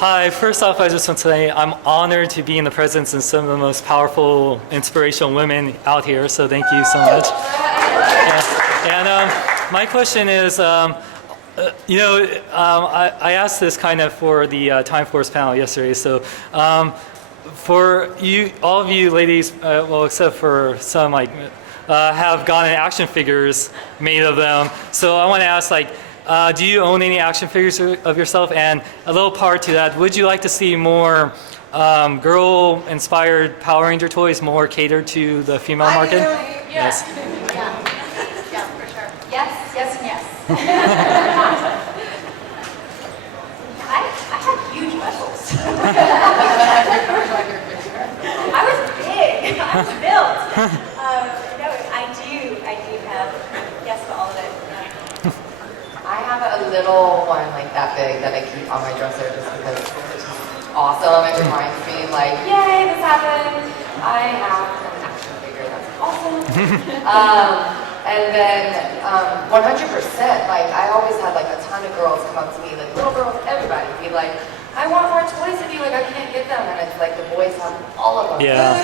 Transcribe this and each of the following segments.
Hi, first off, I just want to say I'm honored to be in the presence of some of the most powerful, inspirational women out here, so thank you so much. My question is, I asked this kind of for the Time Force panel yesterday, so for you, all of you ladies, well, except for some, have gotten action figures made of them, so I want to ask, do you own any action figures of yourself? And a little part to that, would you like to see more girl-inspired Power Ranger toys more catered to the female market? Yes. Yeah, for sure. Yes, yes, and yes. I have huge muscles. I was big. I was built. No, I do have yes to all of it. I have a little one like that big that I keep on my dresser just because it's awesome. It reminds me yay, this happened. I have an action figure. That's awesome. And then 100%, I always had a ton of girls come up to me, little girls, everybody, be like, I want more toys of you, I can't get them. And it's the boys have all of them. Yeah.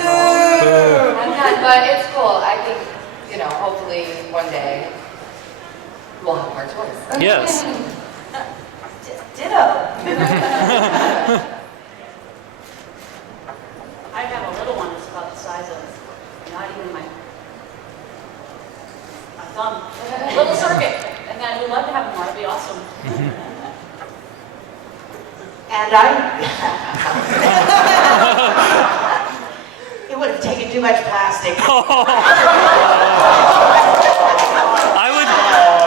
But it's cool. I think, hopefully one day we'll have more toys. Yes. Ditto. I have a little one that's about the size of not even my thumb. A little circuit. And I would love to have more. It'd be awesome. And it would have taken too much plastic.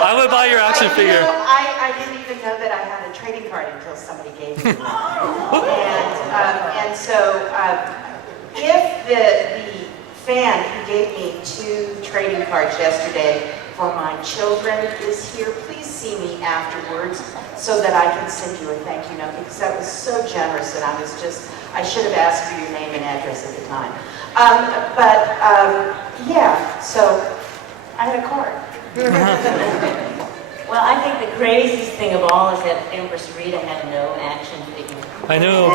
I would buy your action figure. I didn't even know that I had a trading card until somebody gave me one. And so if the fan who gave me 2 trading cards yesterday for my children is here, please see me afterwards so that I can send you a thank you note, because that was so generous, and I should have asked for your name and address at the time. Yeah, so I had a card. Well, I think the craziest thing of all is that Empress Rita had no action figure. I know.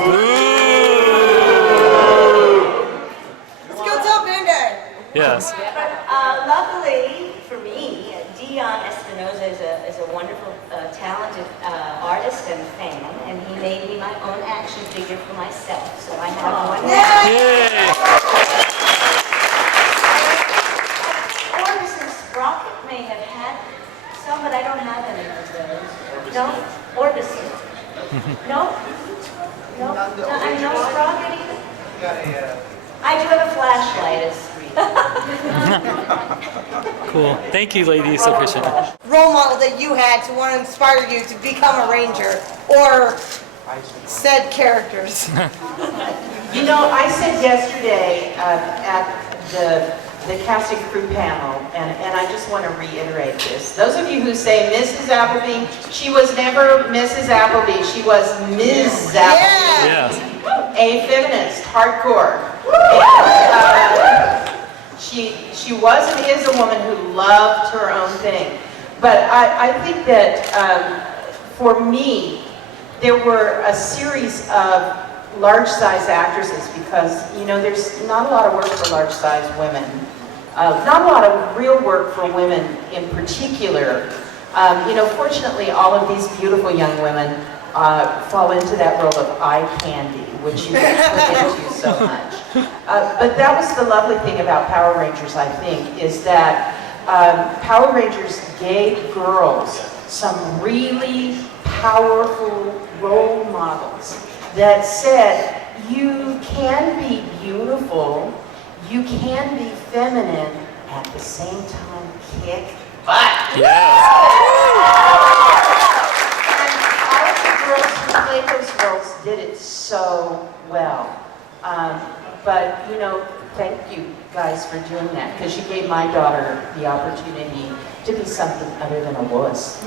Let's go tell Band-Aid. Yes. Luckily for me, Dion Espinoza is a wonderful, talented artist and fan, and he made me my own action figure for myself. So I have one now. Yay! Orbis and Sprocket may have had some, but I don't have any of those. No? Orbis. No? No? No Sprocket either? I do have a flashlight as Cool. Thank you, ladies. I appreciate it. Role model that you had to want to inspire you to become a ranger, or said characters. I said yesterday at the casting crew panel, and I just want to reiterate this. Those of you who say Mrs. Appleby, she was never Mrs. Appleby, she was Ms. Appleby. Yes. A feminist, hardcore. And, she was and is a woman who loved her own thing. But I think that for me, there were a series of large-size actresses because, there's not a lot of work for large-size women. Not a lot of real work for women in particular. Fortunately, all of these beautiful young women fall into that role of eye candy, which you get put into so much. But that was the lovely thing about Power Rangers, I think, is that Power Rangers gave girls some really powerful role models that said, you can be beautiful, you can be feminine, at the same time kick butt. Yes. All of the girls who played those roles did it so well. But, thank you guys for doing that, because you gave my daughter the opportunity to be something other than a wuss.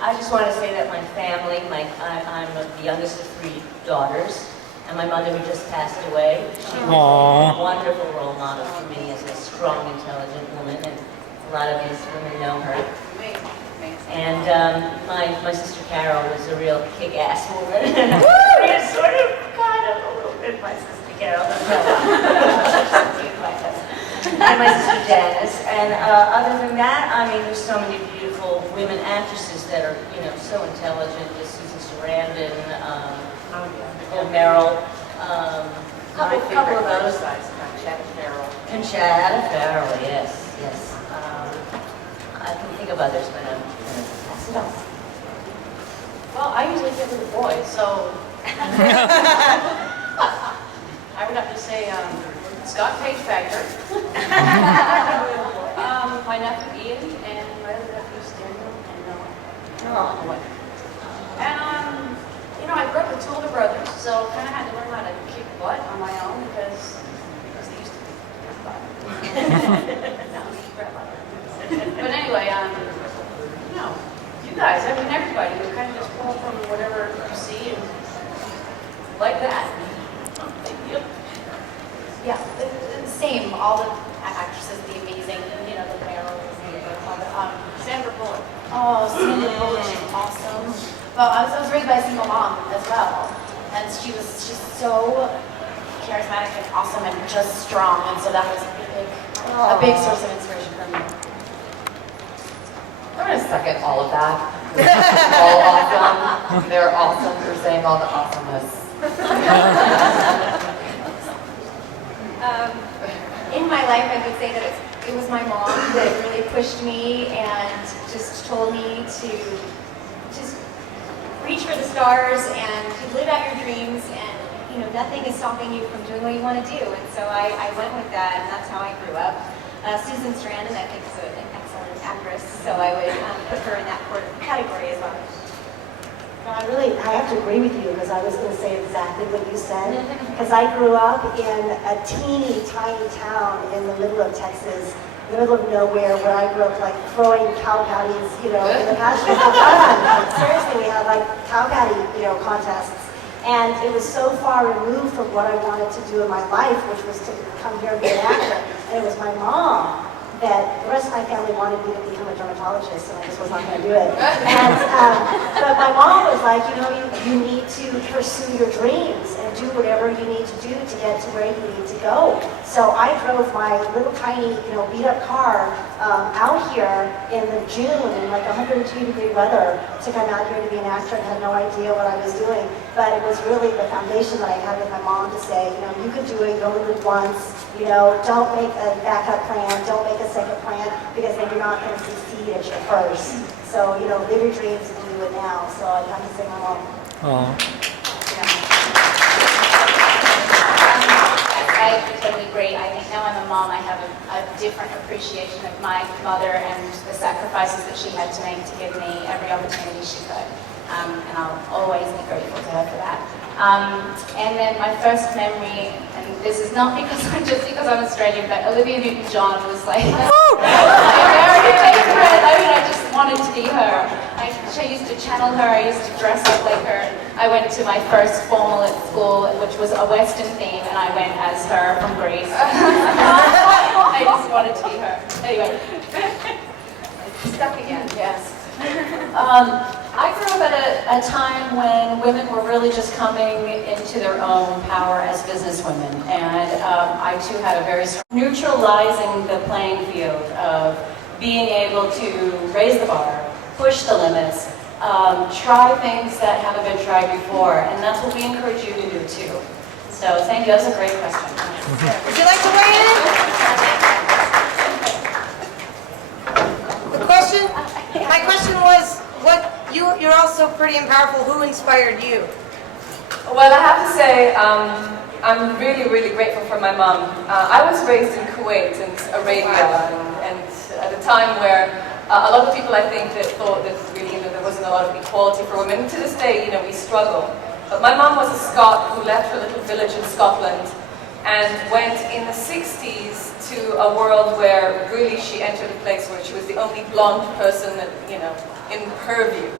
I just want to say that my family, I'm the youngest of 3 daughters, and my mother who just passed away. She was Aww. a wonderful role model for me as a strong, intelligent woman, and a lot of these women know her. And my sister Carol was a real kick-ass woman. You're sort of, kind of, a little bit my sister Carol. And my sister Janice. And other than that, I mean, there's so many beautiful women actresses that are, you know, so intelligent. There's Susan Sarandon, Meryl. Couple of those guys, Conchetta Farrell. Conchetta Farrell, yes, yes. I can think of others, but I'm going to pass it on. Well, I usually fit with the boys, so I would have to say Scott Page Factor, my nephew Ian, and my other nephews Daniel and Noah. And you know, I grew up with two older brothers, so kind of had to learn how to kick butt on my own because they used to be butt. But anyway, you know, you guys, I mean everybody, you kind of just pull from whatever you see and like that. Thank you. Yeah, the same. All the actresses, the amazing, you know, the Meryl's, all the, Sandra Bullock. oh, Sandra Bullock, she's awesome. Well, I was raised by a single mom as well, and she was just so charismatic and awesome and just strong, and so that was a big source of inspiration for me. I'm going to second all of that. It's all awesome. They're awesome for saying all the awesomeness. In my life, I would say that it was my mom that really pushed me and just told me to just reach for the stars and live out your dreams, and you know, nothing is stopping you from doing what you want to do. And so I went with that, and that's how I grew up. Susan Sarandon, I think, is an excellent actress, so I would put her in that category as well. No, I have to agree with you, because I was going to say exactly what you said. Because I grew up in a teeny tiny town in the middle of Texas, in the middle of nowhere, where I grew up like throwing cow patties, you know, in the pasture for fun. Seriously, we had like cow patty, you know, contests. And it was so far removed from what I wanted to do in my life, which was to come here and be an actor. And it was my mom that the rest of my family wanted me to become a dermatologist, and I just was not going to do it. And, but my mom was like, you know, you need to pursue your dreams and do whatever you need to do to get to where you need to go. So I drove my little tiny, you know, beat up car out here in the June in like 102-degree weather to come out here to be an actor, and had no idea what I was doing. But it was really the foundation that I had with my mom to say, you know, you could do it, you only live once, you know, don't make a backup plan, don't make a second plan, because then you're not going to succeed at your first. So, you know, live your dreams and do it now. So I'd have to say my mom. Oh. I totally agree. I think now I'm a mom, I have a different appreciation of my mother and the sacrifices that she had to make to give me every opportunity she could. And I'll always be grateful to her for that. And then my first memory, and this is not because I'm Australian, but Olivia Newton-John was like my very favorite. I mean, I just wanted to be her. I used to channel her, I used to dress up like her. I went to my first formal at school, which was a Western theme, and I went as her from Greece. I just wanted to be her. Anyway. Stuck again, yes. I grew up at a time when women were really just coming into their own power as businesswomen, and I too had a very strong neutralizing the playing field of being able to raise the bar, push the limits, try things that haven't been tried before, and that's what we encourage you to do too. So thank you, that's a great question. Would you like to weigh in? The question? My question was, you're also pretty and powerful. Who inspired you? Well, I have to say, I'm really, really grateful for my mom. I was raised in Kuwait and Arabia, and at a time where a lot of people, I think, that thought that really, there wasn't a lot of equality for women. To this day, we struggle. But my mom was a Scot who left her little village in Scotland and went in the 60s to a world where really she entered a place where she was the only blonde person, in her view.